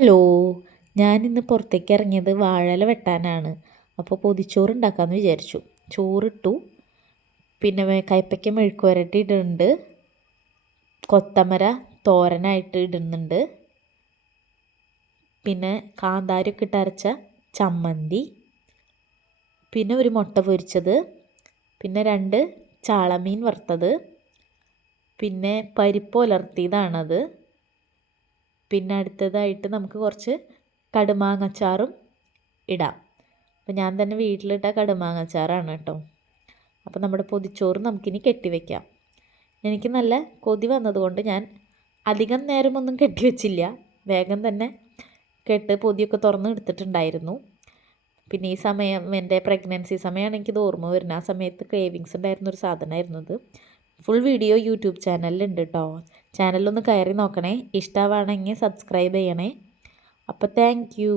Hello, ഞാനിന്ന് പുറത്തേക്ക് ഇറങ്ങിയത് വാഴയില വെട്ടാനാണ്. അപ്പോൾ പൊതിച്ചോറ് ഉണ്ടാക്കാമെന്ന് വിചാരിച്ചു. ചോറിട്ടു, പിന്നെ കയ്പ്പയ്ക്ക മെഴുക്ക് പുരട്ടി ഇടുന്നുണ്ട്, കൊത്തമര തോരനായിട്ട് ഇടുന്നുണ്ട്, പിന്നെ കാന്താരിയൊക്കെ ഇട്ട് അരച്ച ചമ്മന്തി, പിന്നെ ഒരു മുട്ട പൊരിച്ചത്, പിന്നെ 2 ചാളമീൻ വറുത്തത്, പിന്നെ പരിപ്പ് ഉലർത്തിയതാണത്. പിന്നെ അടുത്തതായിട്ട് നമുക്ക് കുറച്ച് കടുമാങ്ങച്ചാറും ഇടാം. അപ്പോൾ ഞാൻ തന്നെ വീട്ടിലിട്ട കടുമാങ്ങച്ചാറാണ് കേട്ടോ. അപ്പോൾ നമ്മുടെ പൊതിച്ചോറ് നമുക്കിനി കെട്ടിവെക്കാം. എനിക്ക് നല്ല കൊതി വന്നതുകൊണ്ട് ഞാൻ അധികം നേരമൊന്നും കെട്ടിവെച്ചില്ല. വേഗം തന്നെ പൊതിയൊക്കെ തുറന്ന് എടുത്തിട്ടുണ്ടായിരുന്നു. പിന്നെ ഈ സമയം എൻ്റെ പ്രഗ്നൻസി സമയമാണ് എനിക്കിത് ഓർമ്മ വരുന്നത്. ആ സമയത്ത് ക്രേവിങ്സ് ഉണ്ടായിരുന്നൊരു സാധനമായിരുന്നു ഇത്. ഫുൾ വീഡിയോ യൂട്യൂബ് ചാനലിലുണ്ട് കേട്ടോ. ചാനലൊന്ന് കയറി നോക്കണേ. ഇഷ്ടമാണെങ്കിൽ സബ്സ്ക്രൈബ് ചെയ്യണേ. അപ്പോൾ താങ്ക് യു.